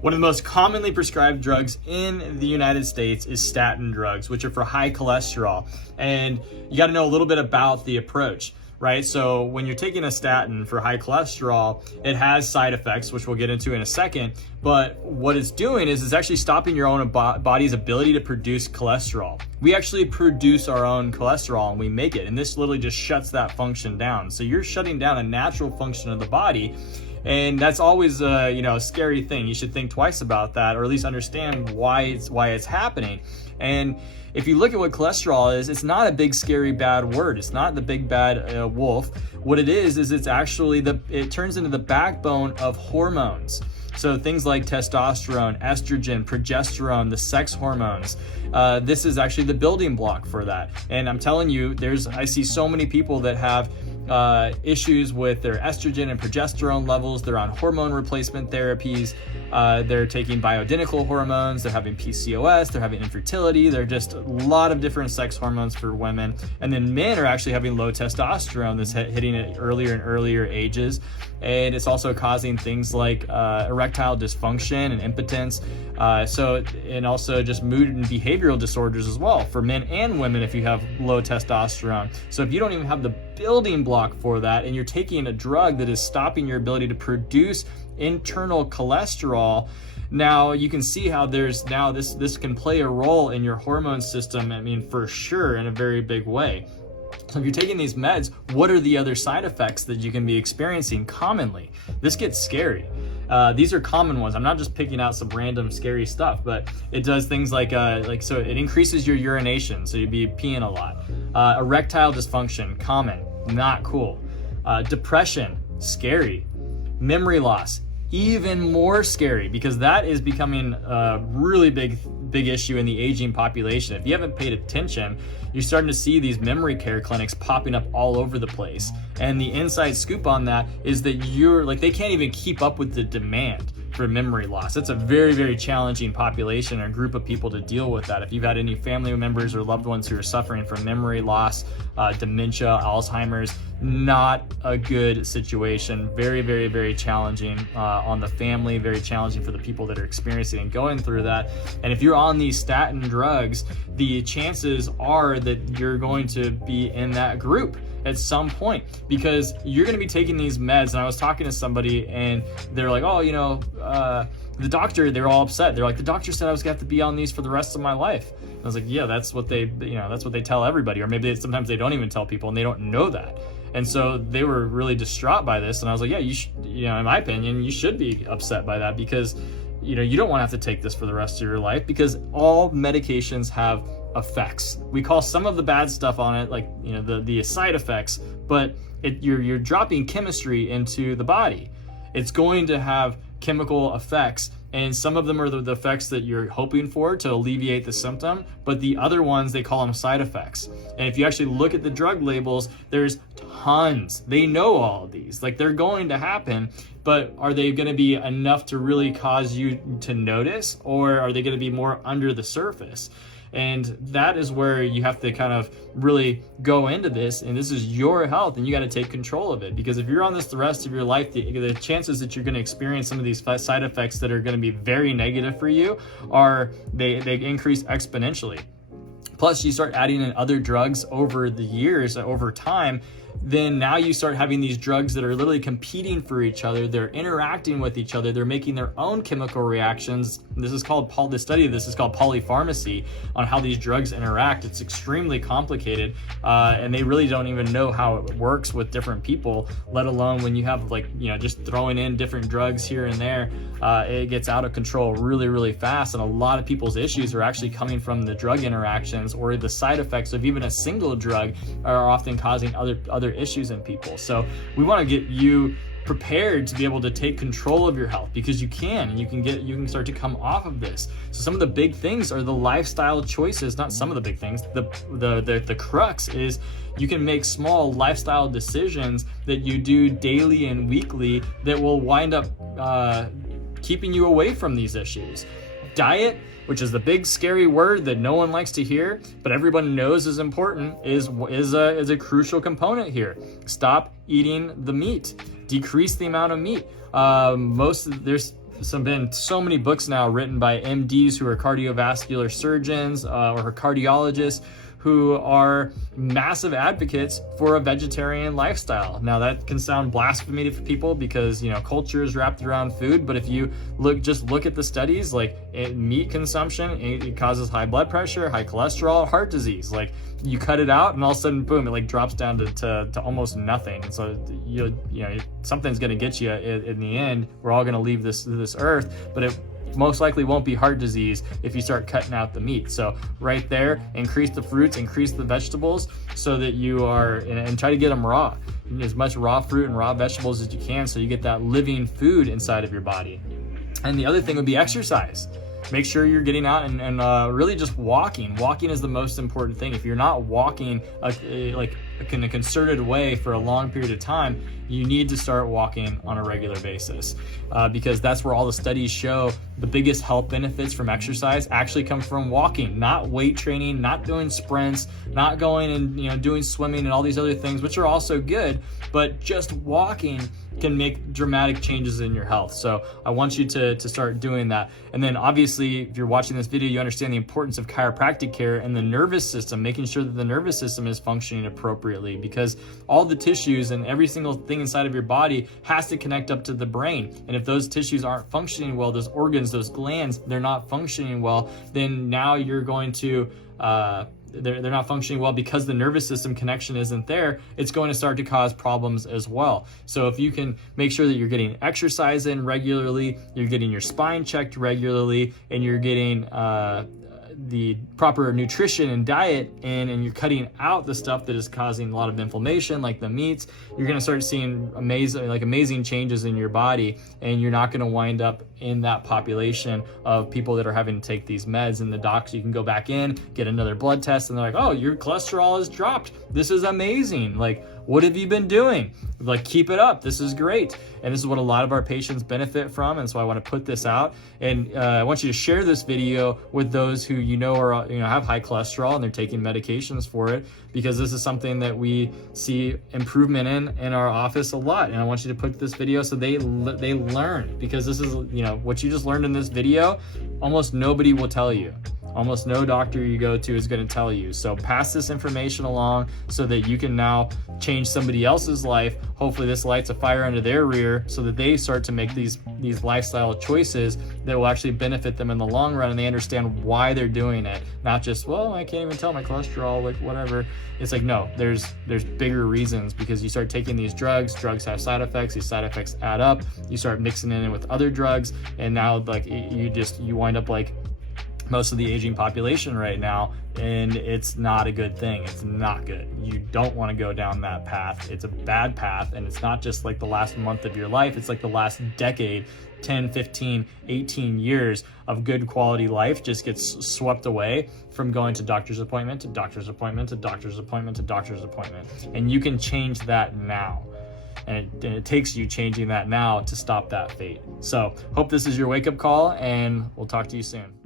One of the most commonly prescribed drugs in the United States is statin drugs, which are for high cholesterol. And you got to know a little bit about the approach, right? So when you're taking a statin for high cholesterol, it has side effects, which we'll get into in a second. But what it's doing is it's actually stopping your own body's ability to produce cholesterol. We actually produce our own cholesterol and we make it. And this literally just shuts that function down. So you're shutting down a natural function of the body. And that's always a scary thing. You should think twice about that, or at least understand why it's happening. And if you look at what cholesterol is, it's not a big, scary, bad word. It's not the big, bad wolf. What it is it's actually it turns into the backbone of hormones. So things like testosterone, estrogen, progesterone, the sex hormones. This is actually the building block for that. And I'm telling you, I see so many people that have issues with their estrogen and progesterone levels. They're on hormone replacement therapies. They're taking bioidentical hormones. They're having PCOS. They're having infertility. They're just a lot of different sex hormones for women. And then men are actually having low testosterone that's hitting at earlier and earlier ages. And it's also causing things like erectile dysfunction and impotence. And also just mood and behavioral disorders as well for men and women if you have low testosterone. So if you don't even have the building block for that and you're taking a drug that is stopping your ability to produce internal cholesterol, now you can see how this can play a role in your hormone system, for sure, in a very big way. So if you're taking these meds, what are the other side effects that you can be experiencing commonly? This gets scary. These are common ones. I'm not just picking out some random scary stuff, but it does things like so it increases your urination, so you'd be peeing a lot. Erectile dysfunction, common, not cool. Depression, scary. Memory loss, even more scary, because that is becoming a really big issue in the aging population. If you haven't paid attention, you're starting to see these memory care clinics popping up all over the place. And the inside scoop on that is that they can't even keep up with the demand for memory loss. It's a very, very challenging population or group of people to deal with that. If you've had any family members or loved ones who are suffering from memory loss, dementia, Alzheimer's, not a good situation. Very, very, very challenging on the family, very challenging for the people that are experiencing and going through that. And if you're on these statin drugs, the chances are that you're going to be in that group at some point, because you're going to be taking these meds. And I was talking to somebody and they're like, the doctor, they're all upset. They're like, the doctor said I was going to have to be on these for the rest of my life. And I was like, yeah, that's what they tell everybody. Or maybe sometimes they don't even tell people and they don't know that. And so they were really distraught by this. And I was like, yeah, you should, in my opinion, you should be upset by that, because you don't want to have to take this for the rest of your life, because all medications have effects. We call some of the bad stuff on it like the side effects, but you're dropping chemistry into the body. It's going to have chemical effects, and some of them are the effects that you're hoping for to alleviate the symptom, but the other ones, they call them side effects. And if you actually look at the drug labels, there's tons. They know all of these, they're going to happen, but are they going to be enough to really cause you to notice, or are they going to be more under the surface? And that is where you have to kind of really go into this, and this is your health, and you got to take control of it, because if you're on this the rest of your life, the chances that you're going to experience some of these side effects that are going to be very negative for you they increase exponentially. Plus, you start adding in other drugs over the years, over time, then now you start having these drugs that are literally competing for each other. They're interacting with each other. They're making their own chemical reactions. The study of this is called polypharmacy, on how these drugs interact. It's extremely complicated, and they really don't even know how it works with different people, let alone when you have just throwing in different drugs here and there. It gets out of control really, really fast. And a lot of people's issues are actually coming from the drug interactions, or the side effects of even a single drug are often causing other issues in people. So we want to get you prepared to be able to take control of your health, because you can start to come off of this. So some of the big things are the lifestyle choices. Not some of the big things. The crux is you can make small lifestyle decisions that you do daily and weekly that will wind up keeping you away from these issues. Diet, which is the big scary word that no one likes to hear, but everyone knows is important, is a crucial component here. Stop eating the meat. Decrease the amount of meat. been so many books now written by MDs who are cardiovascular surgeons or cardiologists who are massive advocates for a vegetarian lifestyle. Now that can sound blasphemy to people because, you know, culture is wrapped around food, but if you look at the studies, like meat consumption, it causes high blood pressure, high cholesterol, heart disease. Like you cut it out and all of a sudden, boom, it like drops down to almost nothing. So you know, something's gonna get you in the end. We're all gonna leave this earth, but it most likely won't be heart disease if you start cutting out the meat. So right there, increase the fruits, increase the vegetables so that you are, and try to get them raw, as much raw fruit and raw vegetables as you can, so you get that living food inside of your body. And the other thing would be exercise. Make sure you're getting out and really just walking. Walking is the most important thing. If you're not walking like in a concerted way for a long period of time, you need to start walking on a regular basis because that's where all the studies show the biggest health benefits from exercise actually come from walking, not weight training, not doing sprints, not going and doing swimming and all these other things, which are also good, but just walking can make dramatic changes in your health. So I want you to start doing that. And then obviously, if you're watching this video, you understand the importance of chiropractic care and the nervous system, making sure that the nervous system is functioning appropriately, because all the tissues and every single thing inside of your body has to connect up to the brain. And if those tissues aren't functioning well, those organs, those glands, they're not functioning well, then now you're going to they're not functioning well because the nervous system connection isn't there. It's going to start to cause problems as well. So if you can make sure that you're getting exercise in regularly, you're getting your spine checked regularly, and you're getting the proper nutrition and diet in, and you're cutting out the stuff that is causing a lot of inflammation, like the meats, you're going to start seeing amazing changes in your body, and you're not going to wind up in that population of people that are having to take these meds. And the docs, you can go back in, get another blood test, and they're like, oh, your cholesterol has dropped. This is amazing. Like, what have you been doing? Like, keep it up. This is great. And this is what a lot of our patients benefit from. And so I want to put this out. And I want you to share this video with those who are have high cholesterol and they're taking medications for it, because this is something that we see improvement in our office a lot. And I want you to put this video so they learn, because this is what you just learned in this video. Almost nobody will tell you. Almost no doctor you go to is going to tell you. So pass this information along so that you can now change somebody else's life. Hopefully this lights a fire under their rear so that they start to make these lifestyle choices that will actually benefit them in the long run, and they understand why they're doing it. Not just, well, I can't even tell my cholesterol, like whatever. It's like, no, there's bigger reasons, because you start taking these drugs have side effects, these side effects add up, you start mixing it in with other drugs, and now like you wind up like most of the aging population right now, and it's not a good thing. It's not good. You don't want to go down that path. It's a bad path, and it's not just like the last month of your life, it's like the last decade, 10, 15, 18 years of good quality life just gets swept away from going to doctor's appointment to doctor's appointment to doctor's appointment to doctor's appointment. And you can change that now. And it takes you changing that now to stop that fate. So hope this is your wake-up call, and we'll talk to you soon.